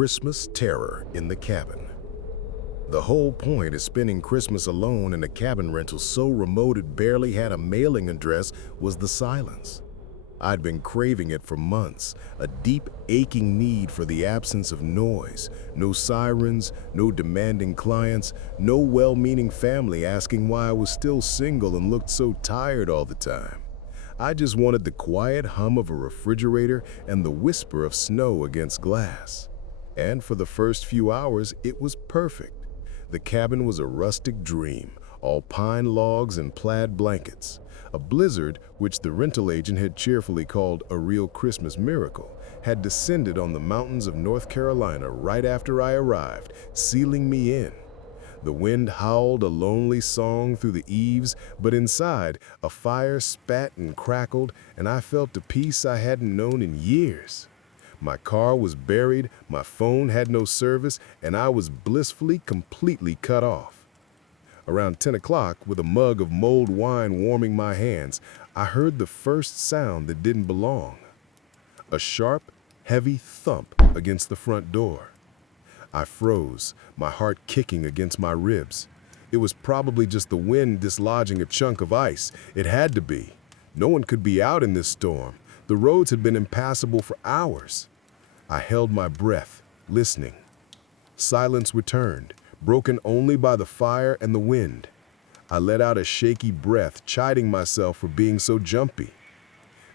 Christmas terror in the cabin. The whole point is spending Christmas alone in a cabin rental so remote it barely had a mailing address was the silence. I'd been craving it for months, a deep, aching need for the absence of noise, no sirens, no demanding clients, no well-meaning family asking why I was still single and looked so tired all the time. I just wanted the quiet hum of a refrigerator and the whisper of snow against glass. And for the first few hours, it was perfect. The cabin was a rustic dream, all pine logs and plaid blankets. A blizzard, which the rental agent had cheerfully called a real Christmas miracle, had descended on the mountains of North Carolina right after I arrived, sealing me in. The wind howled a lonely song through the eaves, but inside, a fire spat and crackled, and I felt a peace I hadn't known in years. My car was buried, my phone had no service, and I was blissfully, completely cut off. Around 10 o'clock, with a mug of mulled wine warming my hands, I heard the first sound that didn't belong. A sharp, heavy thump against the front door. I froze, my heart kicking against my ribs. It was probably just the wind dislodging a chunk of ice. It had to be. No one could be out in this storm. The roads had been impassable for hours. I held my breath, listening. Silence returned, broken only by the fire and the wind. I let out a shaky breath, chiding myself for being so jumpy.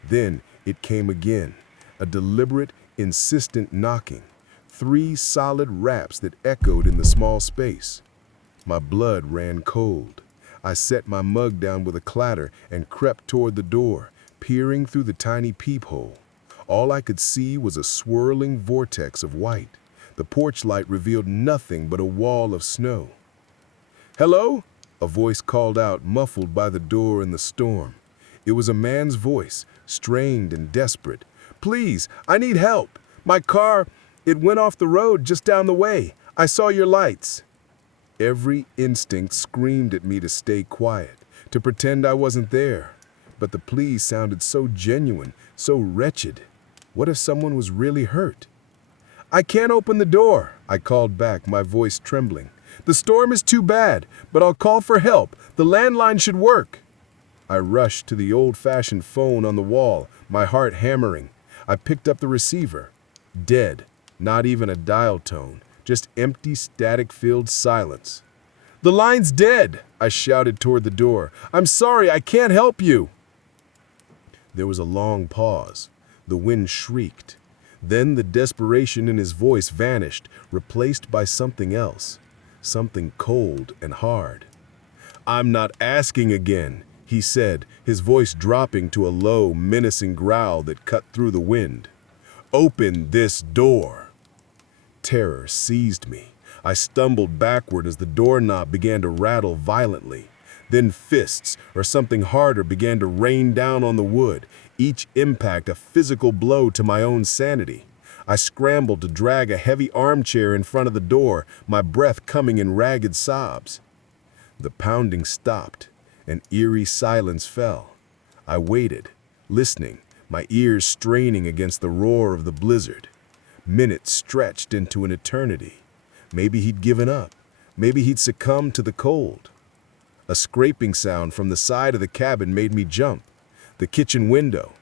Then it came again, a deliberate, insistent knocking. 3 solid raps that echoed in the small space. My blood ran cold. I set my mug down with a clatter and crept toward the door, peering through the tiny peephole. All I could see was a swirling vortex of white. The porch light revealed nothing but a wall of snow. "Hello?" A voice called out, muffled by the door and the storm. It was a man's voice, strained and desperate. "Please, I need help. My car... It went off the road just down the way. I saw your lights." Every instinct screamed at me to stay quiet, to pretend I wasn't there. But the plea sounded so genuine, so wretched. What if someone was really hurt? "I can't open the door," I called back, my voice trembling. "The storm is too bad, but I'll call for help. The landline should work." I rushed to the old-fashioned phone on the wall, my heart hammering. I picked up the receiver. Dead. Not even a dial tone, just empty, static-filled silence. "The line's dead," I shouted toward the door. "I'm sorry, I can't help you." There was a long pause. The wind shrieked. Then the desperation in his voice vanished, replaced by something else, something cold and hard. "I'm not asking again," he said, his voice dropping to a low, menacing growl that cut through the wind. "Open this door." Terror seized me. I stumbled backward as the doorknob began to rattle violently. Then fists, or something harder, began to rain down on the wood, each impact a physical blow to my own sanity. I scrambled to drag a heavy armchair in front of the door, my breath coming in ragged sobs. The pounding stopped. An eerie silence fell. I waited, listening, my ears straining against the roar of the blizzard. Minutes stretched into an eternity. Maybe he'd given up. Maybe he'd succumbed to the cold. A scraping sound from the side of the cabin made me jump. The kitchen window.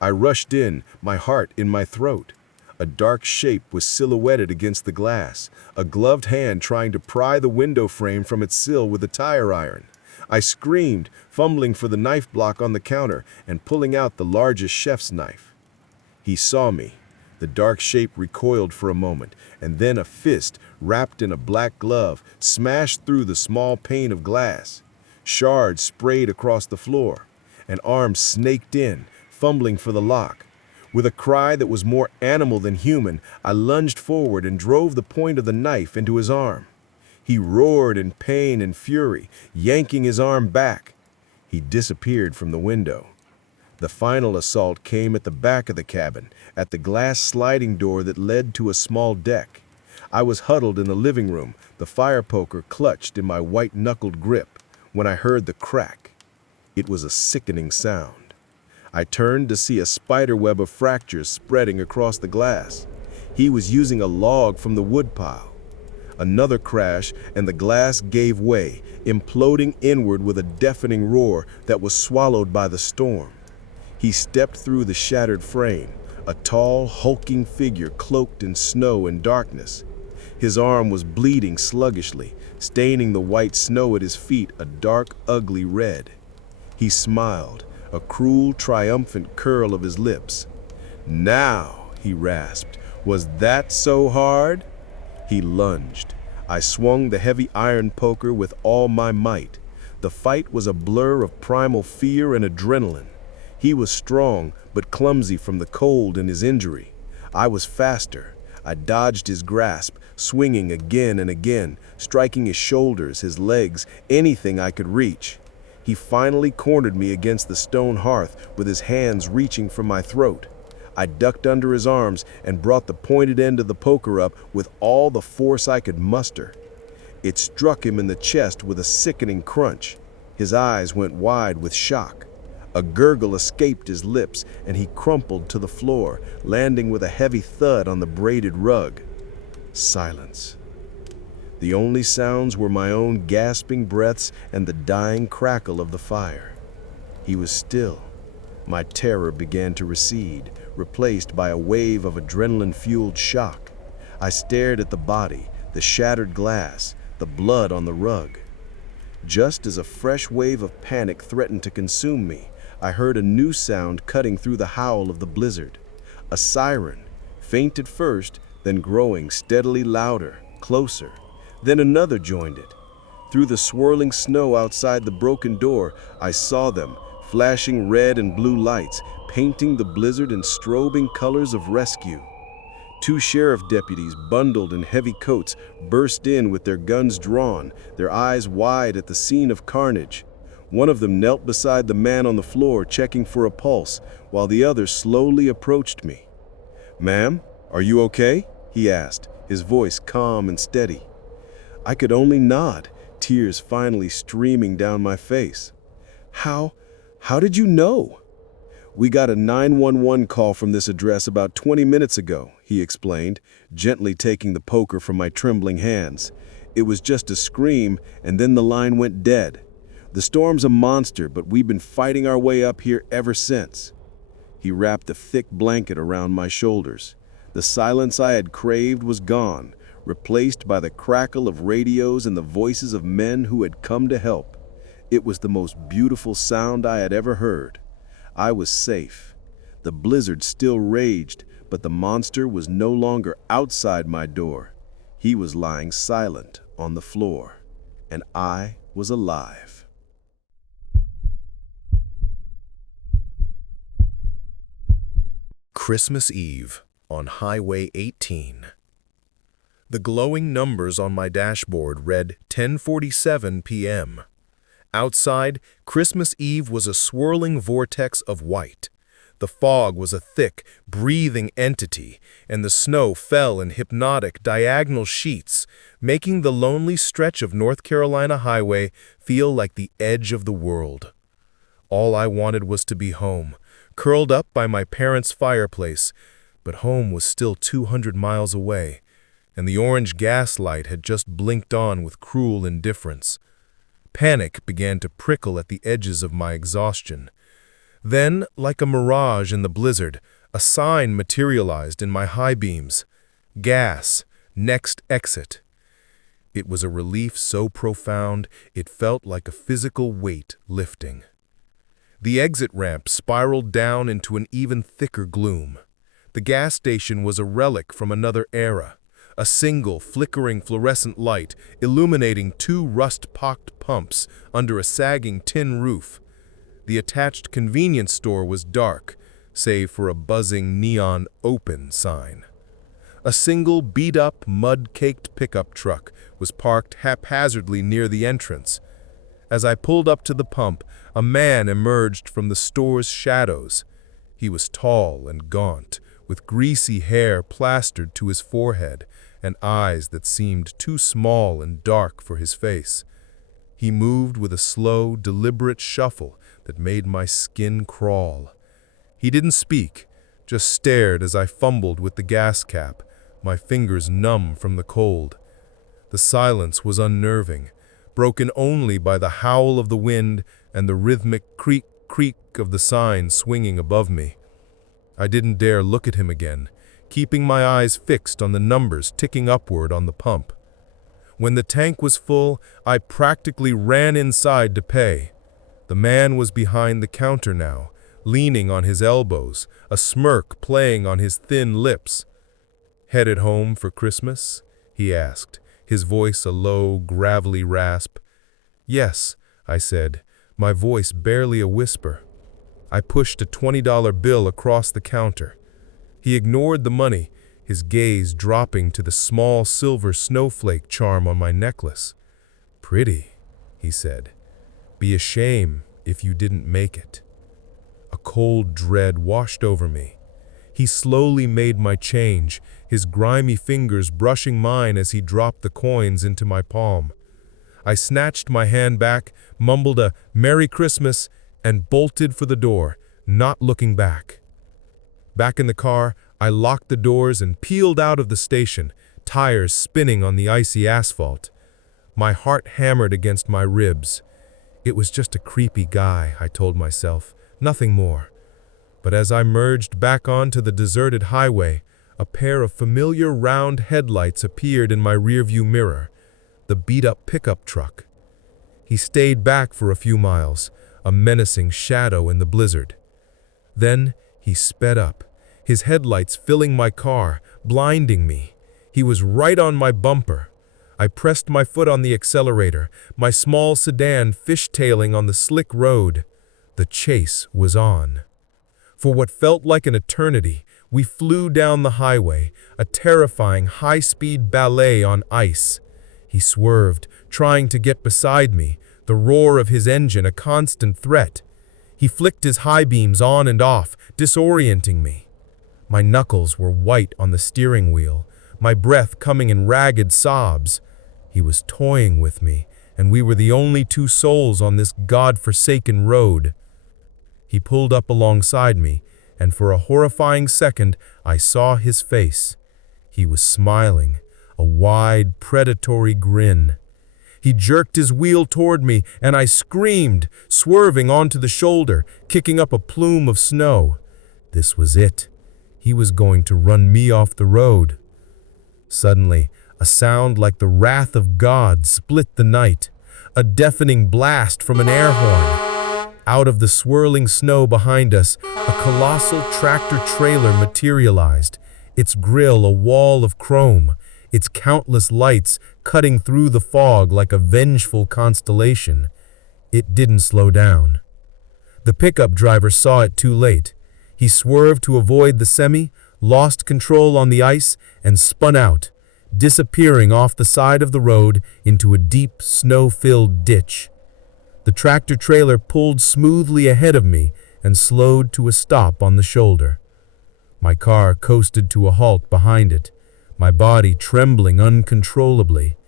I rushed in, my heart in my throat. A dark shape was silhouetted against the glass, a gloved hand trying to pry the window frame from its sill with a tire iron. I screamed, fumbling for the knife block on the counter and pulling out the largest chef's knife. He saw me. The dark shape recoiled for a moment, and then a fist, wrapped in a black glove, smashed through the small pane of glass. Shards sprayed across the floor. An arm snaked in, fumbling for the lock. With a cry that was more animal than human, I lunged forward and drove the point of the knife into his arm. He roared in pain and fury, yanking his arm back. He disappeared from the window. The final assault came at the back of the cabin, at the glass sliding door that led to a small deck. I was huddled in the living room, the fire poker clutched in my white-knuckled grip, when I heard the crack. It was a sickening sound. I turned to see a spiderweb of fractures spreading across the glass. He was using a log from the woodpile. Another crash, and the glass gave way, imploding inward with a deafening roar that was swallowed by the storm. He stepped through the shattered frame, a tall, hulking figure cloaked in snow and darkness. His arm was bleeding sluggishly, staining the white snow at his feet a dark, ugly red. He smiled, a cruel, triumphant curl of his lips. "Now," he rasped, "was that so hard?" He lunged. I swung the heavy iron poker with all my might. The fight was a blur of primal fear and adrenaline. He was strong, but clumsy from the cold and his injury. I was faster. I dodged his grasp, swinging again and again, striking his shoulders, his legs, anything I could reach. He finally cornered me against the stone hearth with his hands reaching for my throat. I ducked under his arms and brought the pointed end of the poker up with all the force I could muster. It struck him in the chest with a sickening crunch. His eyes went wide with shock. A gurgle escaped his lips, and he crumpled to the floor, landing with a heavy thud on the braided rug. Silence. The only sounds were my own gasping breaths and the dying crackle of the fire. He was still. My terror began to recede, replaced by a wave of adrenaline-fueled shock. I stared at the body, the shattered glass, the blood on the rug. Just as a fresh wave of panic threatened to consume me, I heard a new sound cutting through the howl of the blizzard. A siren, faint at first, then growing steadily louder, closer. Then another joined it. Through the swirling snow outside the broken door, I saw them, flashing red and blue lights, painting the blizzard in strobing colors of rescue. Two sheriff deputies, bundled in heavy coats, burst in with their guns drawn, their eyes wide at the scene of carnage. One of them knelt beside the man on the floor, checking for a pulse, while the other slowly approached me. "Ma'am, are you okay?" he asked, his voice calm and steady. I could only nod, tears finally streaming down my face. How did you know?" "We got a 911 call from this address about 20 minutes ago," he explained, gently taking the poker from my trembling hands. "It was just a scream, and then the line went dead. The storm's a monster, but we've been fighting our way up here ever since." He wrapped a thick blanket around my shoulders. The silence I had craved was gone, replaced by the crackle of radios and the voices of men who had come to help. It was the most beautiful sound I had ever heard. I was safe. The blizzard still raged, but the monster was no longer outside my door. He was lying silent on the floor, and I was alive. Christmas Eve on Highway 18. The glowing numbers on my dashboard read 10:47 p.m. Outside, Christmas Eve was a swirling vortex of white. The fog was a thick, breathing entity, and the snow fell in hypnotic, diagonal sheets, making the lonely stretch of North Carolina highway feel like the edge of the world. All I wanted was to be home, curled up by my parents' fireplace, but home was still 200 miles away, and the orange gaslight had just blinked on with cruel indifference. Panic began to prickle at the edges of my exhaustion. Then, like a mirage in the blizzard, a sign materialized in my high beams. Gas, next exit. It was a relief so profound it felt like a physical weight lifting. The exit ramp spiraled down into an even thicker gloom. The gas station was a relic from another era, a single flickering fluorescent light illuminating two rust-pocked pumps under a sagging tin roof. The attached convenience store was dark, save for a buzzing neon "open" sign. A single beat-up, mud-caked pickup truck was parked haphazardly near the entrance. As I pulled up to the pump, a man emerged from the store's shadows. He was tall and gaunt, with greasy hair plastered to his forehead and eyes that seemed too small and dark for his face. He moved with a slow, deliberate shuffle that made my skin crawl. He didn't speak, just stared as I fumbled with the gas cap, my fingers numb from the cold. The silence was unnerving, broken only by the howl of the wind and the rhythmic creak of the sign swinging above me. I didn't dare look at him again, keeping my eyes fixed on the numbers ticking upward on the pump. When the tank was full, I practically ran inside to pay. The man was behind the counter now, leaning on his elbows, a smirk playing on his thin lips. "Headed home for Christmas?" he asked, his voice a low, gravelly rasp. "Yes," I said, my voice barely a whisper. I pushed a $20 bill across the counter. He ignored the money, his gaze dropping to the small silver snowflake charm on my necklace. "Pretty," he said. "Be a shame if you didn't make it." A cold dread washed over me. He slowly made my change, his grimy fingers brushing mine as he dropped the coins into my palm. I snatched my hand back, mumbled a "Merry Christmas," and bolted for the door, not looking back. Back in the car, I locked the doors and peeled out of the station, tires spinning on the icy asphalt. My heart hammered against my ribs. It was just a creepy guy, I told myself, nothing more. But as I merged back onto the deserted highway, a pair of familiar round headlights appeared in my rearview mirror, the beat-up pickup truck. He stayed back for a few miles, a menacing shadow in the blizzard. Then he sped up, his headlights filling my car, blinding me. He was right on my bumper. I pressed my foot on the accelerator, my small sedan fishtailing on the slick road. The chase was on. For what felt like an eternity, we flew down the highway, a terrifying high-speed ballet on ice. He swerved, trying to get beside me, the roar of his engine a constant threat. He flicked his high beams on and off, disorienting me. My knuckles were white on the steering wheel, my breath coming in ragged sobs. He was toying with me, and we were the only two souls on this God-forsaken road. He pulled up alongside me, and for a horrifying second, I saw his face. He was smiling, a wide, predatory grin. He jerked his wheel toward me, and I screamed, swerving onto the shoulder, kicking up a plume of snow. This was it. He was going to run me off the road. Suddenly, a sound like the wrath of God split the night, a deafening blast from an air horn. Out of the swirling snow behind us, a colossal tractor-trailer materialized, its grille a wall of chrome, its countless lights cutting through the fog like a vengeful constellation. It didn't slow down. The pickup driver saw it too late. He swerved to avoid the semi, lost control on the ice, and spun out, disappearing off the side of the road into a deep, snow-filled ditch. The tractor-trailer pulled smoothly ahead of me and slowed to a stop on the shoulder. My car coasted to a halt behind it, my body trembling uncontrollably.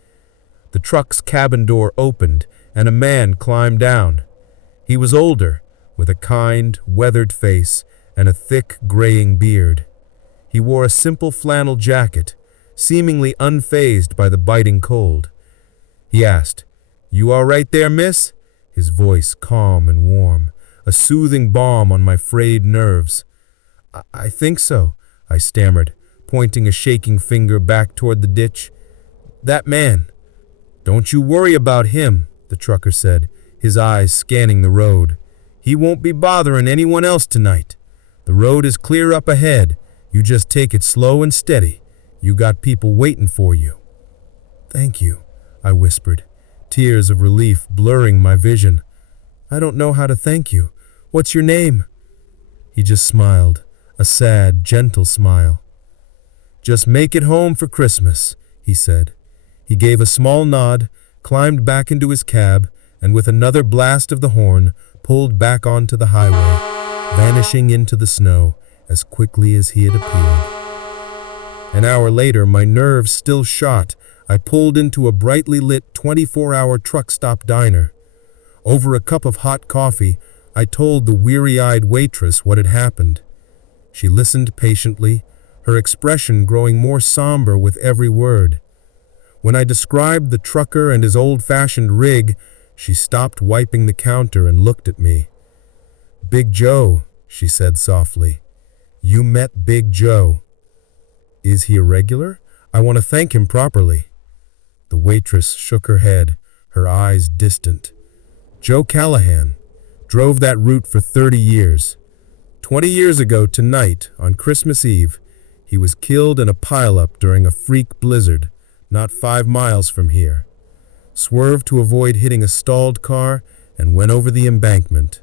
The truck's cabin door opened, and a man climbed down. He was older, with a kind, weathered face and a thick, graying beard. He wore a simple flannel jacket, seemingly unfazed by the biting cold. He asked, "You all right there, miss?" His voice calm and warm, a soothing balm on my frayed nerves. I think so," I stammered, pointing a shaking finger back toward the ditch. "That man." "Don't you worry about him," the trucker said, his eyes scanning the road. "He won't be bothering anyone else tonight. The road is clear up ahead. You just take it slow and steady. You got people waiting for you." "Thank you," I whispered, tears of relief blurring my vision. "I don't know how to thank you. What's your name?" He just smiled, a sad, gentle smile. "Just make it home for Christmas," he said. He gave a small nod, climbed back into his cab, and with another blast of the horn, pulled back onto the highway, vanishing into the snow as quickly as he had appeared. An hour later, my nerves still shot, I pulled into a brightly lit 24-hour truck stop diner. Over a cup of hot coffee, I told the weary-eyed waitress what had happened. She listened patiently, her expression growing more somber with every word. When I described the trucker and his old-fashioned rig, she stopped wiping the counter and looked at me. "Big Joe," she said softly. "You met Big Joe." "Is he a regular? I want to thank him properly." The waitress shook her head, her eyes distant. "Joe Callahan. Drove that route for 30 years. 20 years ago tonight, on Christmas Eve, he was killed in a pileup during a freak blizzard, not 5 miles from here. Swerved to avoid hitting a stalled car and went over the embankment.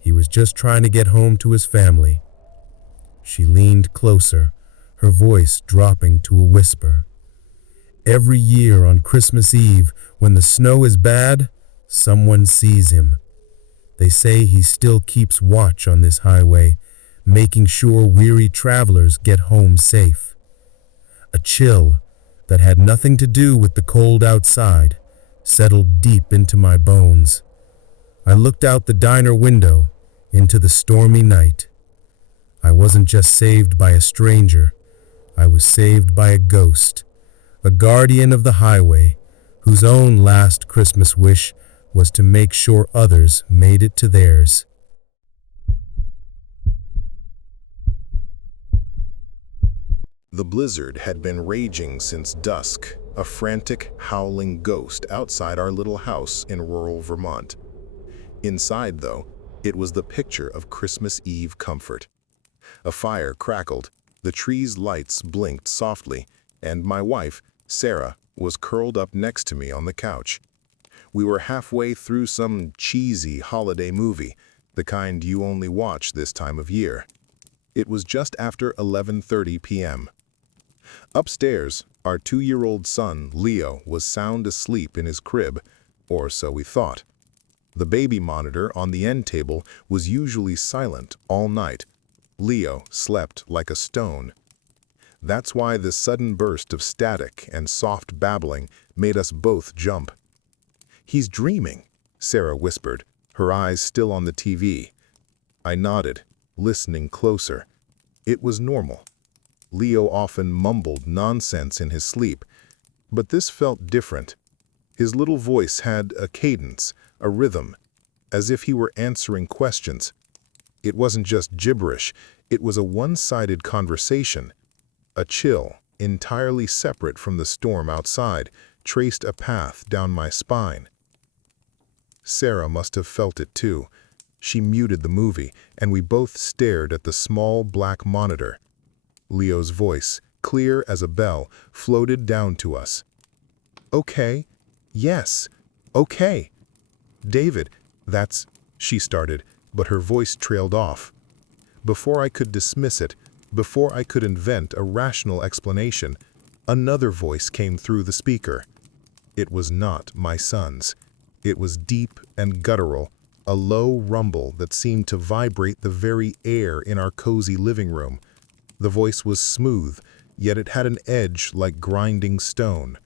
He was just trying to get home to his family." She leaned closer, her voice dropping to a whisper. "Every year on Christmas Eve, when the snow is bad, someone sees him. They say he still keeps watch on this highway, making sure weary travelers get home safe." A chill that had nothing to do with the cold outside settled deep into my bones. I looked out the diner window into the stormy night. I wasn't just saved by a stranger. I was saved by a ghost, a guardian of the highway, whose own last Christmas wish was to make sure others made it to theirs. The blizzard had been raging since dusk, a frantic, howling ghost outside our little house in rural Vermont. Inside, though, it was the picture of Christmas Eve comfort. A fire crackled, the trees' lights blinked softly, and my wife, Sarah, was curled up next to me on the couch. We were halfway through some cheesy holiday movie, the kind you only watch this time of year. It was just after 11:30 p.m. Upstairs, our 2-year-old son, Leo, was sound asleep in his crib, or so we thought. The baby monitor on the end table was usually silent all night. Leo slept like a stone. That's why the sudden burst of static and soft babbling made us both jump. "He's dreaming," Sarah whispered, her eyes still on the TV. I nodded, listening closer. It was normal. Leo often mumbled nonsense in his sleep, but this felt different. His little voice had a cadence, a rhythm, as if he were answering questions. It wasn't just gibberish, it was a one-sided conversation. A chill, entirely separate from the storm outside, traced a path down my spine. Sarah must have felt it too. She muted the movie, and we both stared at the small black monitor. Leo's voice, clear as a bell, floated down to us. "Okay. Yes. Okay. David, that's..." she started, but her voice trailed off. Before I could dismiss it, before I could invent a rational explanation, another voice came through the speaker. It was not my son's. It was deep and guttural, a low rumble that seemed to vibrate the very air in our cozy living room. The voice was smooth, yet it had an edge like grinding stone.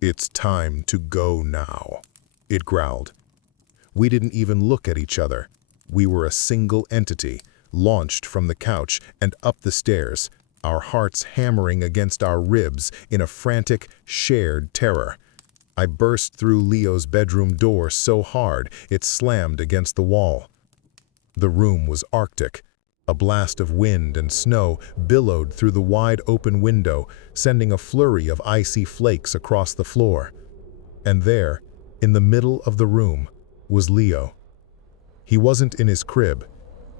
"It's time to go now," it growled. We didn't even look at each other. We were a single entity, launched from the couch and up the stairs, our hearts hammering against our ribs in a frantic, shared terror. I burst through Leo's bedroom door so hard it slammed against the wall. The room was arctic. A blast of wind and snow billowed through the wide open window, sending a flurry of icy flakes across the floor. And there, in the middle of the room, was Leo. He wasn't in his crib.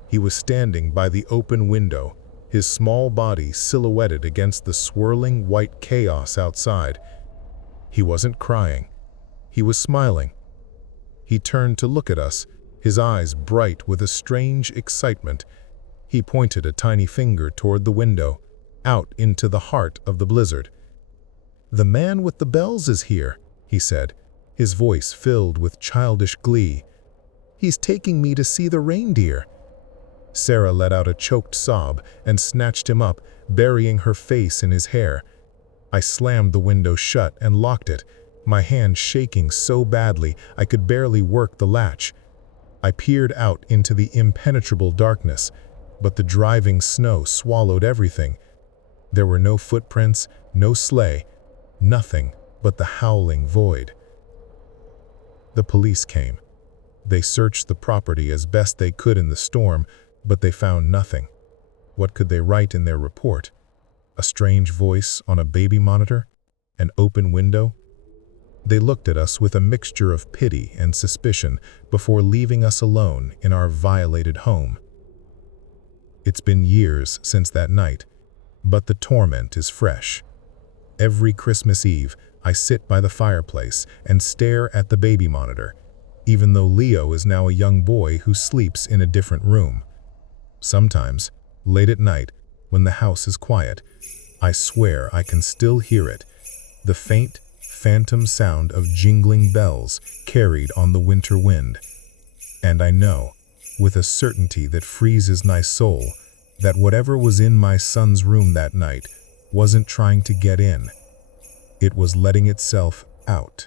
He was standing by the open window, his small body silhouetted against the swirling white chaos outside. He wasn't crying. He was smiling. He turned to look at us, his eyes bright with a strange excitement. He pointed a tiny finger toward the window, out into the heart of the blizzard. "The man with the bells is here," he said, his voice filled with childish glee. "He's taking me to see the reindeer." Sarah let out a choked sob and snatched him up, burying her face in his hair. I slammed the window shut and locked it, my hand shaking so badly I could barely work the latch. I peered out into the impenetrable darkness, but the driving snow swallowed everything. There were no footprints, no sleigh, nothing but the howling void. The police came. They searched the property as best they could in the storm, but they found nothing. What could they write in their report? A strange voice on a baby monitor? An open window? They looked at us with a mixture of pity and suspicion before leaving us alone in our violated home. It's been years since that night, but the torment is fresh. Every Christmas Eve, I sit by the fireplace and stare at the baby monitor, even though Leo is now a young boy who sleeps in a different room. Sometimes, late at night, when the house is quiet, I swear I can still hear it, the faint, phantom sound of jingling bells carried on the winter wind. And I know, with a certainty that freezes my soul, that whatever was in my son's room that night wasn't trying to get in. It was letting itself out.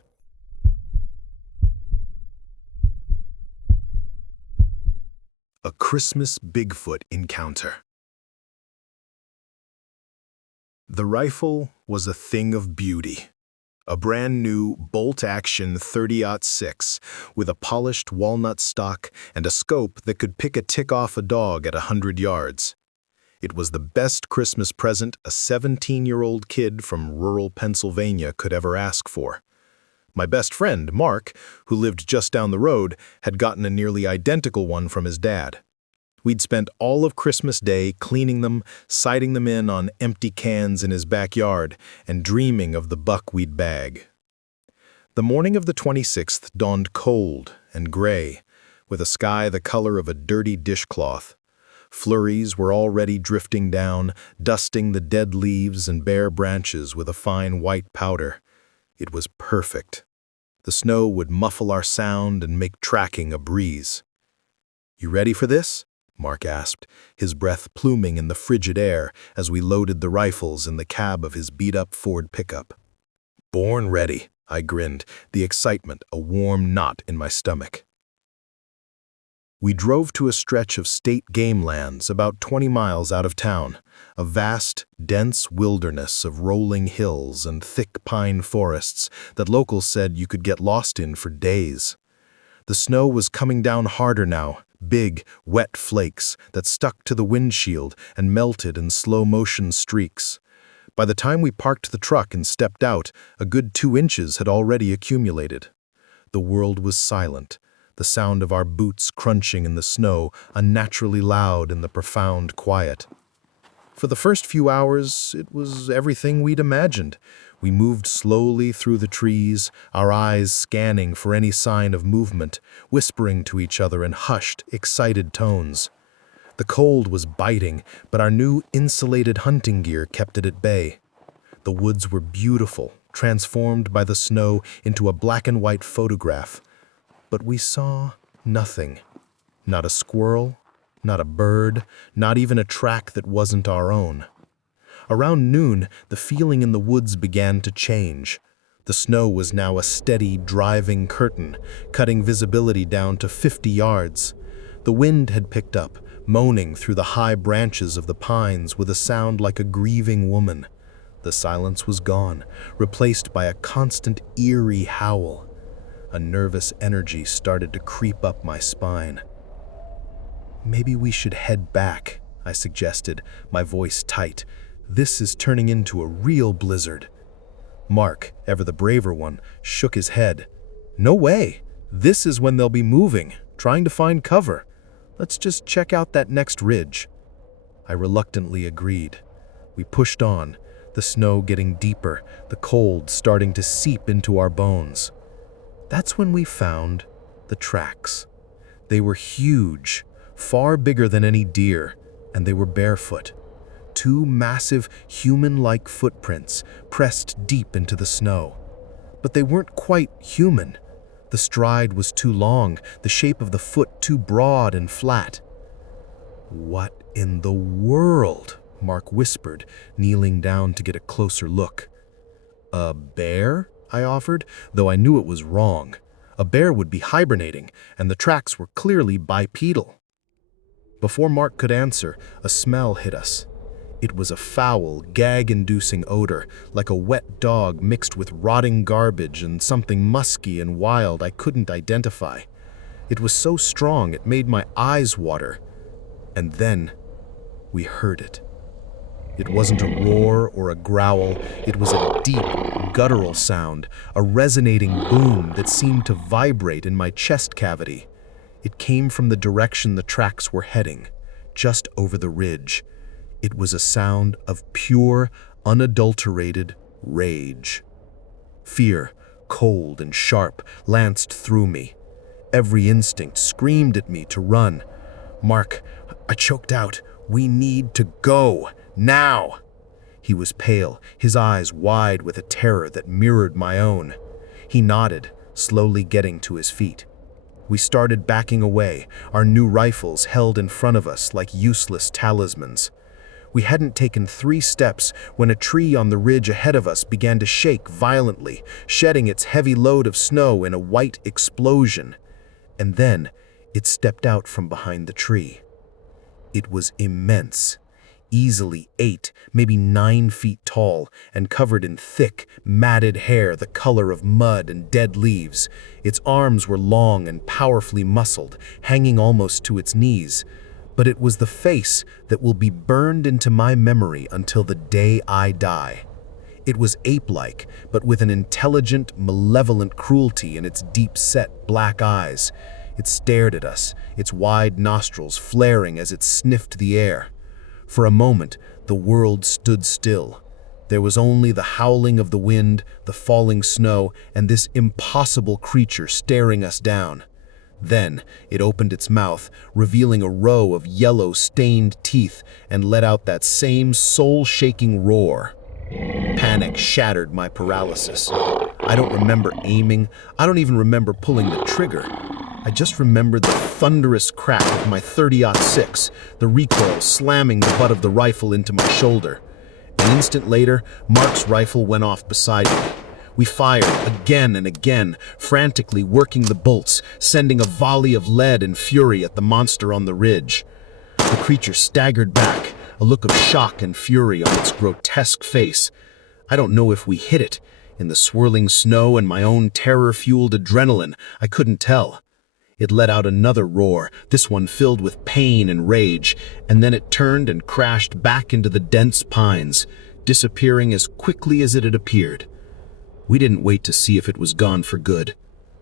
A Christmas Bigfoot encounter. The rifle was a thing of beauty. A brand new bolt-action .30-06 with a polished walnut stock and a scope that could pick a tick off a dog at 100 yards. It was the best Christmas present a 17-year-old kid from rural Pennsylvania could ever ask for. My best friend, Mark, who lived just down the road, had gotten a nearly identical one from his dad. We'd spent all of Christmas Day cleaning them, sighting them in on empty cans in his backyard, and dreaming of the buck we'd bag. The morning of the 26th dawned cold and gray, with a sky the color of a dirty dishcloth. Flurries were already drifting down, dusting the dead leaves and bare branches with a fine white powder. It was perfect. The snow would muffle our sound and make tracking a breeze. "You ready for this?" Mark asked, his breath pluming in the frigid air as we loaded the rifles in the cab of his beat-up Ford pickup. "Born ready," I grinned, the excitement a warm knot in my stomach. We drove to a stretch of state game lands about 20 miles out of town, a vast, dense wilderness of rolling hills and thick pine forests that locals said you could get lost in for days. The snow was coming down harder now, big, wet flakes that stuck to the windshield and melted in slow-motion streaks. By the time we parked the truck and stepped out, a good 2 inches had already accumulated. The world was silent, the sound of our boots crunching in the snow unnaturally loud in the profound quiet. For the first few hours, it was everything we'd imagined. We moved slowly through the trees, our eyes scanning for any sign of movement, whispering to each other in hushed, excited tones. The cold was biting, but our new insulated hunting gear kept it at bay. The woods were beautiful, transformed by the snow into a black-and-white photograph. But we saw nothing. Not a squirrel, not a bird, not even a track that wasn't our own. Around noon, the feeling in the woods began to change. The snow was now a steady, driving curtain, cutting visibility down to 50 yards. The wind had picked up, moaning through the high branches of the pines with a sound like a grieving woman. The silence was gone, replaced by a constant, eerie howl. A nervous energy started to creep up my spine. "Maybe we should head back," I suggested, my voice tight. "This is turning into a real blizzard." Mark, ever the braver one, shook his head. "No way. This is when they'll be moving, trying to find cover. Let's just check out that next ridge." I reluctantly agreed. We pushed on, the snow getting deeper, the cold starting to seep into our bones. That's when we found the tracks. They were huge, far bigger than any deer, and they were barefoot. 2 massive, human-like footprints pressed deep into the snow. But they weren't quite human. The stride was too long, the shape of the foot too broad and flat. "What in the world?" Mark whispered, kneeling down to get a closer look. "A bear?" I offered, though I knew it was wrong. A bear would be hibernating, and the tracks were clearly bipedal. Before Mark could answer, a smell hit us. It was a foul, gag-inducing odor, like a wet dog mixed with rotting garbage and something musky and wild I couldn't identify. It was so strong it made my eyes water. And then we heard it. It wasn't a roar or a growl, it was a deep, guttural sound, a resonating boom that seemed to vibrate in my chest cavity. It came from the direction the tracks were heading, just over the ridge. It was a sound of pure, unadulterated rage. Fear, cold and sharp, lanced through me. Every instinct screamed at me to run. "Mark," I choked out, "we need to go, now!" He was pale, his eyes wide with a terror that mirrored my own. He nodded, slowly getting to his feet. We started backing away, our new rifles held in front of us like useless talismans. We hadn't taken 3 steps when a tree on the ridge ahead of us began to shake violently, shedding its heavy load of snow in a white explosion. And then it stepped out from behind the tree. It was immense, easily 8, maybe 9 feet tall, and covered in thick, matted hair the color of mud and dead leaves. Its arms were long and powerfully muscled, hanging almost to its knees. But it was the face that will be burned into my memory until the day I die. It was ape-like, but with an intelligent, malevolent cruelty in its deep-set black eyes. It stared at us, its wide nostrils flaring as it sniffed the air. For a moment, the world stood still. There was only the howling of the wind, the falling snow, and this impossible creature staring us down. Then it opened its mouth, revealing a row of yellow, stained teeth, and let out that same soul-shaking roar. Panic shattered my paralysis. I don't remember aiming. I don't even remember pulling the trigger. I just remembered the thunderous crack of my .30-06, the recoil slamming the butt of the rifle into my shoulder. An instant later, Mark's rifle went off beside me. We fired again and again, frantically working the bolts, sending a volley of lead and fury at the monster on the ridge. The creature staggered back, a look of shock and fury on its grotesque face. I don't know if we hit it. In the swirling snow and my own terror-fueled adrenaline, I couldn't tell. It let out another roar, this one filled with pain and rage, and then it turned and crashed back into the dense pines, disappearing as quickly as it had appeared. We didn't wait to see if it was gone for good.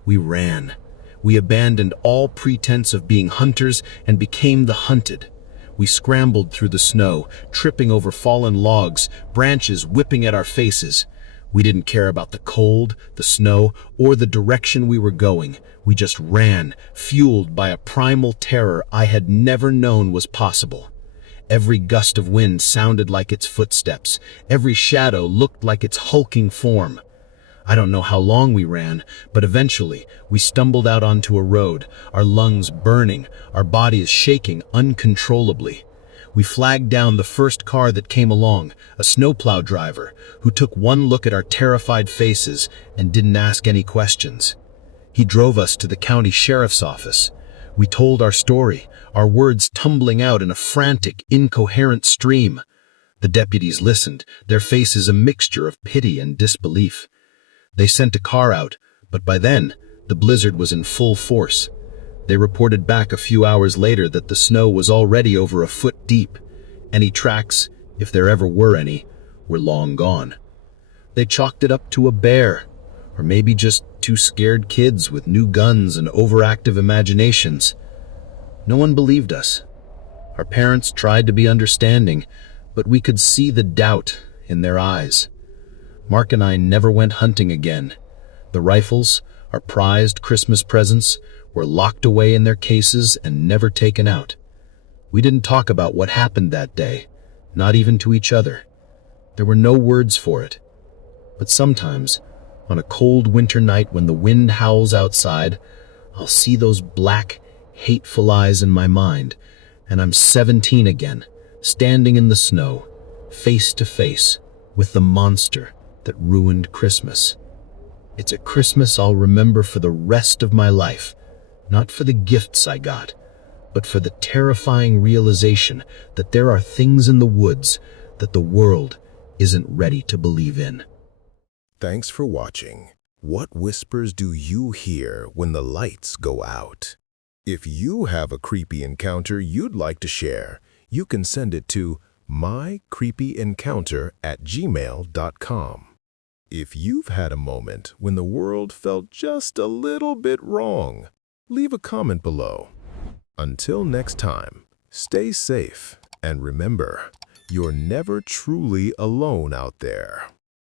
We ran. We abandoned all pretense of being hunters and became the hunted. We scrambled through the snow, tripping over fallen logs, branches whipping at our faces. We didn't care about the cold, the snow, or the direction we were going. We just ran, fueled by a primal terror I had never known was possible. Every gust of wind sounded like its footsteps. Every shadow looked like its hulking form. I don't know how long we ran, but eventually we stumbled out onto a road, our lungs burning, our bodies shaking uncontrollably. We flagged down the first car that came along, a snowplow driver, who took one look at our terrified faces and didn't ask any questions. He drove us to the county sheriff's office. We told our story, our words tumbling out in a frantic, incoherent stream. The deputies listened, their faces a mixture of pity and disbelief. They sent a car out, but by then, the blizzard was in full force. They reported back a few hours later that the snow was already over a foot deep. Any tracks, if there ever were any, were long gone. They chalked it up to a bear, or maybe just 2 scared kids with new guns and overactive imaginations. No one believed us. Our parents tried to be understanding, but we could see the doubt in their eyes. Mark and I never went hunting again. The rifles, our prized Christmas presents, were locked away in their cases and never taken out. We didn't talk about what happened that day, not even to each other. There were no words for it. But sometimes, on a cold winter night when the wind howls outside, I'll see those black, hateful eyes in my mind, and I'm 17 again, standing in the snow, face to face with the monster that ruined Christmas. It's a Christmas I'll remember for the rest of my life, not for the gifts I got, but for the terrifying realization that there are things in the woods, that the world isn't ready to believe in. Thanks for watching. What whispers do you hear when the lights go out? If you have a creepy encounter you'd like to share, you can send it to mycreepyencounter@gmail.com. If you've had a moment when the world felt just a little bit wrong, leave a comment below. Until next time, stay safe and remember, you're never truly alone out there.